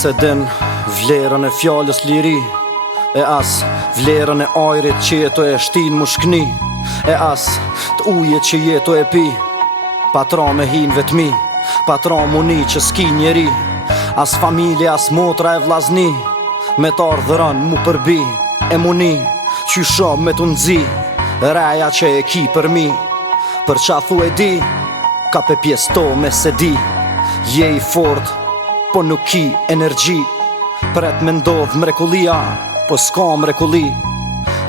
se din vlerën e fjallës liri, e as vlerën e ajrit që jeto e shtin mu shkni, e as t'ujet që jeto e pi, pa tra me hin vetmi, pa tra muni që s'ki njeri, as familje, as motra e vlazni, me t'ardhëran mu përbi, e muni që shom me t'unzi, reja që e ki për mi, për qa thu e di, ka pe pjes to me se di, je i fort, po nuk ki energji, pret me ndodh mrekullia, po s'ka mrekulli,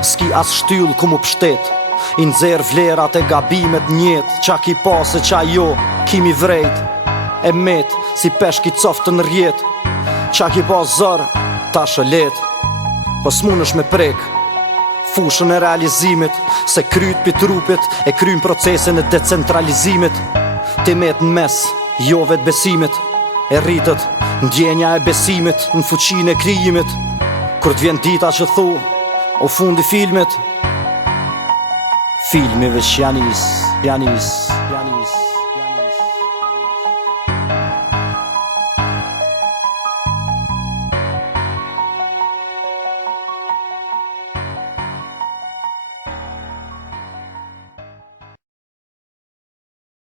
s'ki as shtyll ku mu pshtet, i nxer vlerat e gabimet njet, qa ki pas e qa jo, kimi vrejt, e met, si peshk i coftën rjet, qa ki pas zër, ta shëlet, po s'munësh me prek, fushën e realizimit, se kryt pi trupit, e krym procesin e decentralizimit, ti met në mes, jo vet besimit, e rritët ndjenja e besimit, në fuqin e krijimit, kur t'vjen dita që thu, o fundi filmit, filmi veç janis.